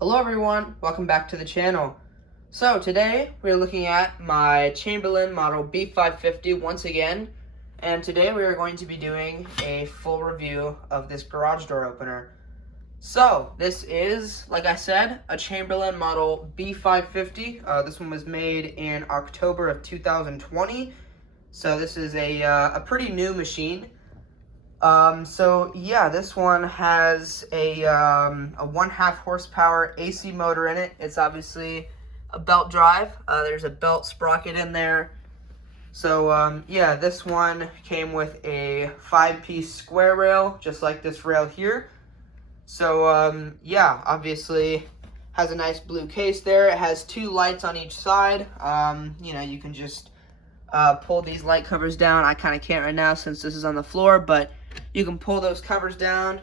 Hello everyone, welcome back to the channel. So today we're looking at my Chamberlain model B550 once again, and today we are going to be doing a full review of this garage door opener. So this is, like I said, a Chamberlain model B550. This one was made in October of 2020, so this is a pretty new machine. So yeah, this one has a 1/2 horsepower AC motor in it. It's obviously a belt drive. There's a belt sprocket in there. So yeah, this one came with a 5-piece square rail, just like this rail here. So yeah, obviously has a nice blue case there. It has 2 lights on each side. You know, you can just pull these light covers down. I kind of can't right now since this is on the floor, but you can pull those covers down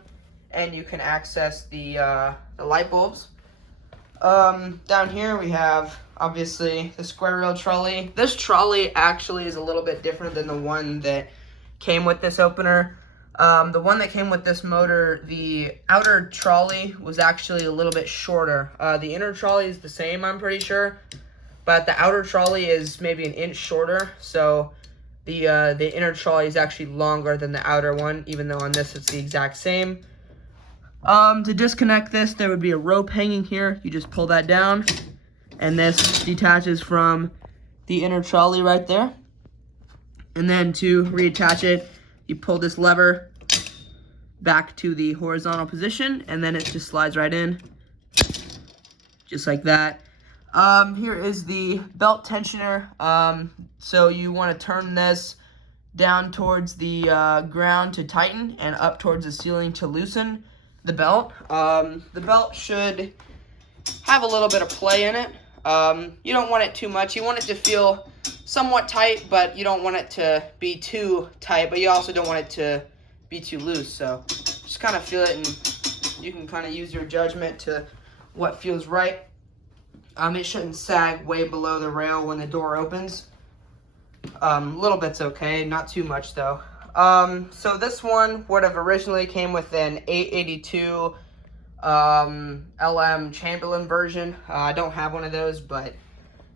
and you can access the light bulbs. Down here we have obviously the square rail trolley. This trolley actually is a little bit different than the one that came with this opener. The one that came with this motor, the outer trolley was actually a little bit shorter. The inner trolley is the same, I'm pretty sure, but the outer trolley is maybe an inch shorter, so the inner trolley is actually longer than the outer one, even though on this it's the exact same. To disconnect this, there would be a rope hanging here. You just pull that down, and this detaches from the inner trolley right there. And then to reattach it, you pull this lever back to the horizontal position, and then it just slides right in, just like that. Here is the belt tensioner. So you want to turn this down towards the ground to tighten and up towards the ceiling to loosen the belt. The belt should have a little bit of play in it. You don't want it too much. You want it to feel somewhat tight, but you don't want it to be too tight, but you also don't want it to be too loose. So just kind of feel it, and you can kind of use your judgment to what feels right. It shouldn't sag way below the rail when the door opens. A little bit's okay, not too much though. So this one would have originally came with an 882 LM Chamberlain version. I don't have one of those, but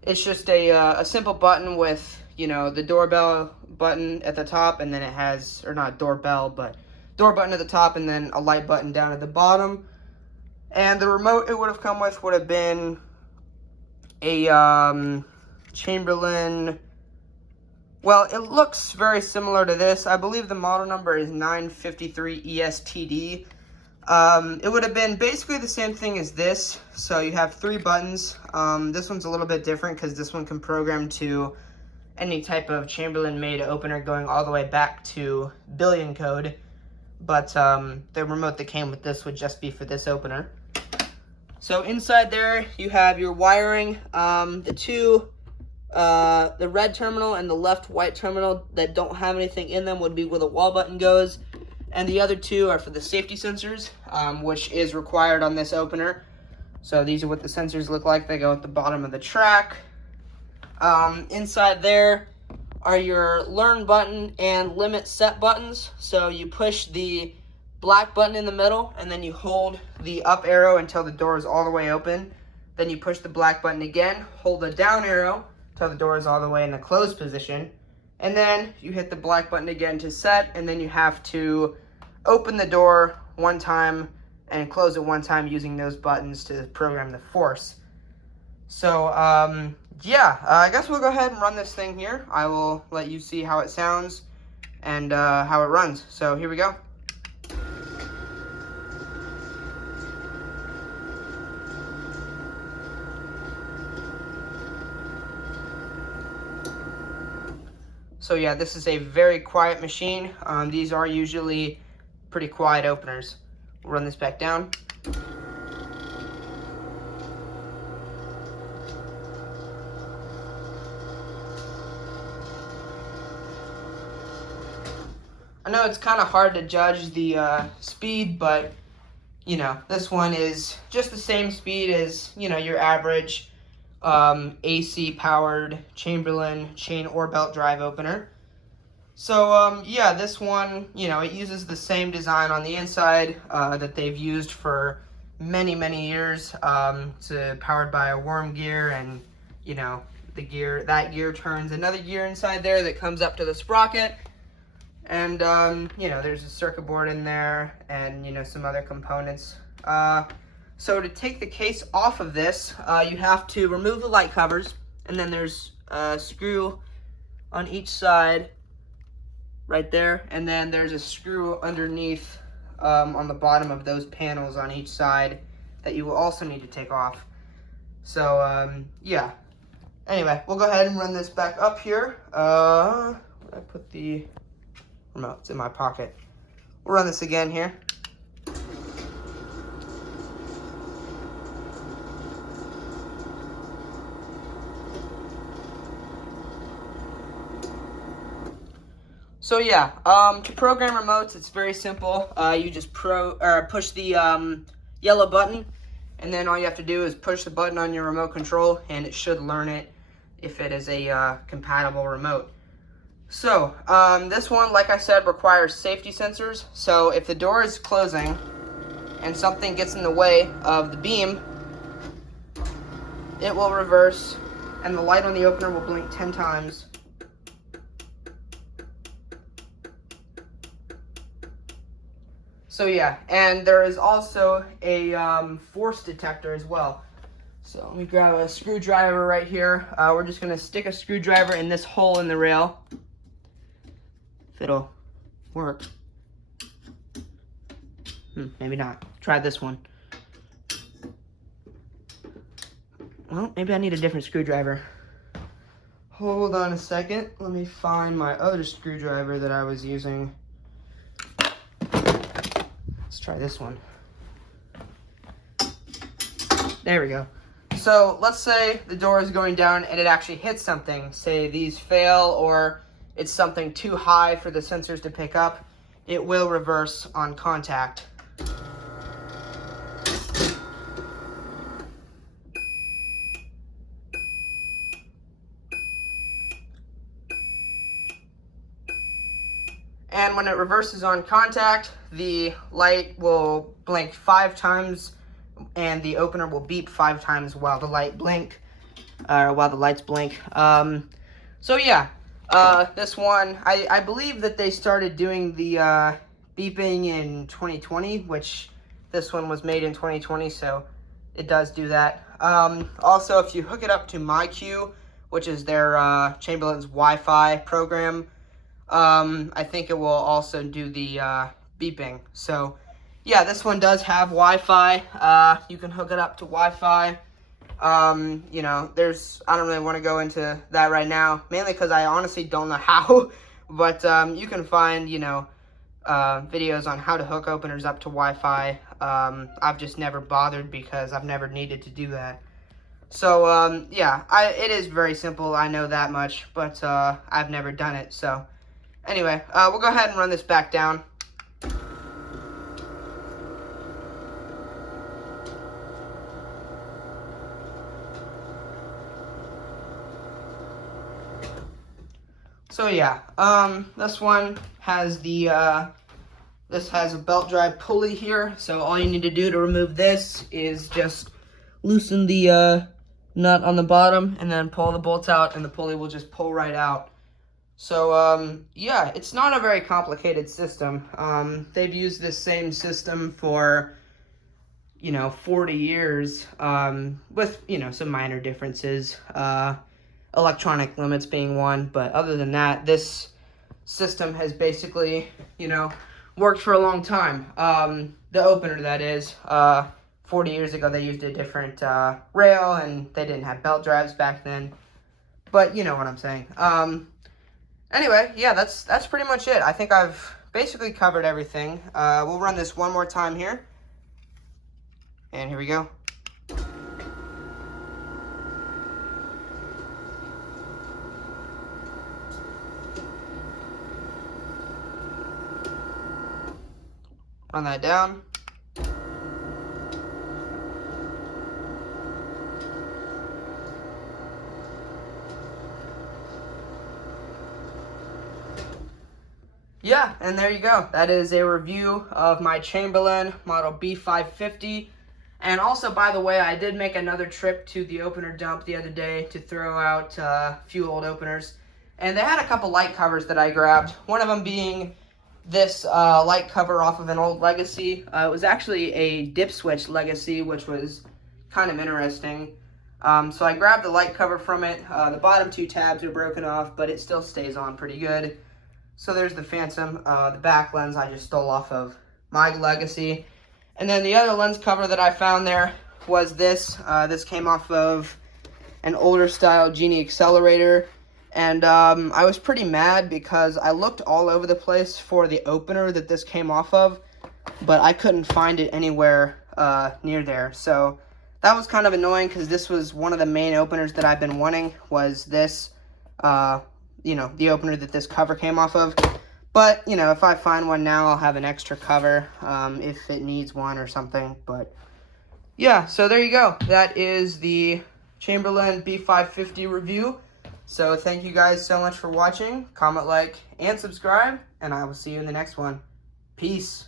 it's just a simple button with, you know, the doorbell button at the top, and then it has, or not doorbell, but door button at the top, and then a light button down at the bottom. And the remote it would have come with would have been a Chamberlain. Well, it looks very similar to this. I believe the model number is 953 ESTD. It would have been basically the same thing as this. So you have 3 buttons. This one's a little bit different because this one can program to any type of Chamberlain made opener going all the way back to billion code. But the remote that came with this would just be for this opener. So inside there you have your wiring. The red terminal and the left white terminal that don't have anything in them would be where the wall button goes. And the other 2 are for the safety sensors, which is required on this opener. So these are what the sensors look like. They go at the bottom of the track. Inside there are your learn button and limit set buttons. So you push the black button in the middle, and then you hold the up arrow until the door is all the way open. Then you push the black button again, hold the down arrow until the door is all the way in the closed position. And then you hit the black button again to set, and then you have to open the door 1 time and close it 1 time using those buttons to program the force. So, yeah, I guess we'll go ahead and run this thing here. I will let you see how it sounds and how it runs. So here we go. So yeah, this is a very quiet machine. These are usually pretty quiet openers. We'll run this back down. I know it's kind of hard to judge the speed, but you know, this one is just the same speed as, you know, your average AC powered Chamberlain chain or belt drive opener. So yeah, this one, you know, it uses the same design on the inside that they've used for many years. It's powered by a worm gear, and you know, that gear turns another gear inside there that comes up to the sprocket. And you know, there's a circuit board in there, and you know, some other components. So to take the case off of this, you have to remove the light covers, and then there's a screw on each side right there, and then there's a screw underneath on the bottom of those panels on each side that you will also need to take off. So yeah, anyway, we'll go ahead and run this back up here. I put the remote, it's in my pocket. We'll run this again here. So yeah, to program remotes, it's very simple. You just push the yellow button, and then all you have to do is push the button on your remote control, and it should learn it if it is a compatible remote. So this one, like I said, requires safety sensors. So if the door is closing and something gets in the way of the beam, it will reverse, and the light on the opener will blink 10 times. So yeah, and there is also a force detector as well. So let me grab a screwdriver right here. We're just going to stick a screwdriver in this hole in the rail. If it'll work. Maybe not. Try this one. Well, maybe I need a different screwdriver. Hold on a second. Let me find my other screwdriver that I was using. Let's try this one. There we go. So let's say the door is going down and it actually hits something. Say these fail, or it's something too high for the sensors to pick up. It will reverse on contact. And when it reverses on contact, the light will blink 5 times, and the opener will beep 5 times while the lights blink. So yeah, this one, I believe that they started doing the beeping in 2020, which this one was made in 2020, so it does do that. Also, if you hook it up to MyQ, which is their Chamberlain's Wi-Fi program, I think it will also do the beeping. So yeah, this one does have Wi-Fi. You can hook it up to Wi-Fi. You know, I don't really want to go into that right now, mainly because I honestly don't know how, but you can find, you know, videos on how to hook openers up to Wi-Fi. I've just never bothered because I've never needed to do that. So yeah, it is very simple, I know that much, but I've never done it. So anyway, we'll go ahead and run this back down. So yeah, this one has this has a belt drive pulley here. So all you need to do to remove this is just loosen the nut on the bottom and then pull the bolts out, and the pulley will just pull right out. So yeah, it's not a very complicated system. They've used this same system for, you know, 40 years with, you know, some minor differences. Electronic limits being one, but other than that, this system has basically, you know, worked for a long time. The opener, that is, 40 years ago they used a different rail, and they didn't have belt drives back then, but you know what I'm saying. Anyway, yeah, that's pretty much it. I think I've basically covered everything. We'll run this one more time here, and here we go. Run that down. Yeah, and there you go. That is a review of my Chamberlain model B550. And also, by the way, I did make another trip to the opener dump the other day to throw out a few old openers. And they had a couple light covers that I grabbed. One of them being this light cover off of an old Legacy. It was actually a dip switch Legacy, which was kind of interesting. So I grabbed the light cover from it. The bottom two tabs are broken off, but it still stays on pretty good. So there's the Phantom. The back lens I just stole off of my Legacy. And then the other lens cover that I found there was this. This came off of an older style Genie Accelerator. And I was pretty mad because I looked all over the place for the opener that this came off of, but I couldn't find it anywhere near there. So that was kind of annoying because this was one of the main openers that I've been wanting, was this, you know, the opener that this cover came off of. But, you know, if I find one now, I'll have an extra cover if it needs one or something. But, yeah, so there you go. That is the Chamberlain B550 review. So thank you guys so much for watching. Comment, like, and subscribe, and I will see you in the next one. Peace.